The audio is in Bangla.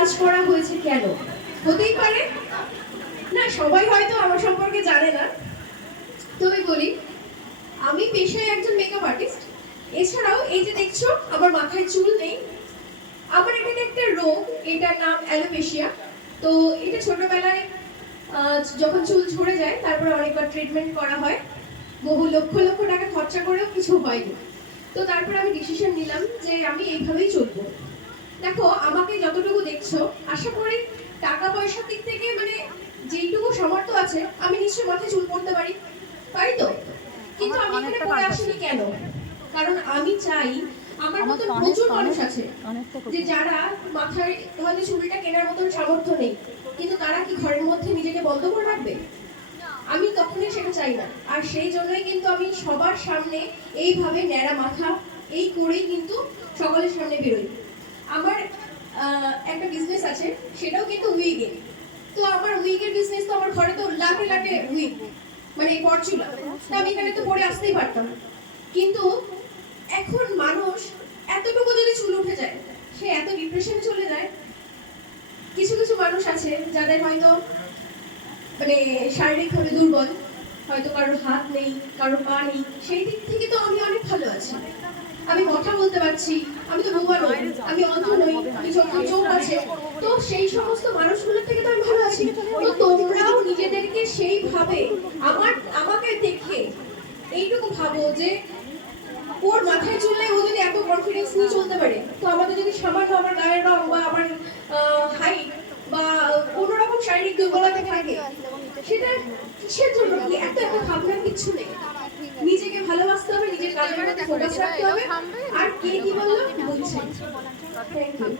জাজ করা হয়েছে কেন? হতেই পারে না, সবাই হয়তো আমার সম্পর্কে জানে না। তো আমি বলি, আমি পেশায় একজন মেকআপ আর্টিস্ট। এছাড়াও এই যে দেখছো আমার মাথায় চুল নেই, আমার এখানে একটা রোগ, এটার নাম অ্যালোপেশিয়া। তো এটা ছোটবেলায় যখন চুল ঝরে যায় তারপরে অনেকবার ট্রিটমেন্ট করা হয়, বহু লক্ষ লক্ষ টাকা খরচা করেও কিছু হয়নি। তো তারপর আমি ডিসিশন নিলাম যে আমি এইভাবেই চলবো। দেখো, আমাকে যতটুকু দেখছো, আশা করি টাকা পয়সার দিক থেকে মানে যেইটুকু সামর্থ্য আছে আমি নিশ্চয়ই মাথায় চুল পড়তে পারি, পারি তো। কিন্তু আমি এখানে পড়ে আসিনি কেন? কারণ আমি চাই, আমার মতন প্রচুর মানুষ আছে যে যারা মাথায় হয়তো চুলটা কেনার মতন সামর্থ্য নেই, কিন্তু তারা কি ঘরের মধ্যে নিজেকে বন্ধ করে রাখবে? আমি কখনোই সেটা চাই না। আর সেই জন্যই কিন্তু আমি সবার সামনে এইভাবে ন্যাড়া মাথা এই করেই কিন্তু সকলের সামনে বেরোই। আমার একটা বিজনেস আছে, সেটাও কিন্তু উইগে। তো আমার উইগের বিজনেস, তো আমার ঘরে তো লাখে লাখে উইগ, মানে পরচুলা, তো আমি এখানে তো পরে আসতেই পারতাম। কিন্তু এখন মানুষ এতটুকু যদি চুল উঠে যায়, সে এত ডিপ্রেশনে চলে যায়। কিছু কিছু মানুষ আছে যাদের হয়তো মানে শারীরিকভাবে দুর্বল, হয়তো কারোর হাত নেই, কারোর পা নেই, সেই দিক থেকে তো আমি অনেক ভালো আছি। আমি কথা বলতে পারছি, আমি তো বোবা নই, আমি অন্ধ নই, আমি চোখ আছে। তো সেই সমস্ত মানুষগুলোর থেকে তো আমি ভালো আছি। তো তোমরাও নিজেদেরকে সেইভাবে আমাকে দেখে এইটুকু ভাবো যে ওর মাথায় চুললে ও যদি এত কনফিডেন্স নিয়ে চলতে পারে, তো আমাদের যদি সামান্য আমার গায়ের রং বা আমার হাইট বা কোনো রকম শারীরিক দুর্বলতা থাকে, সেটা কিসের জন্য? কি এত এত ভাবনার কিছু নেই। নিজেকে ভালোবাসতে হবে, নিজের কাজের প্রতি ফোকাস রাখতে হবে। আর কে কি বললো বুঝছে। Thank you.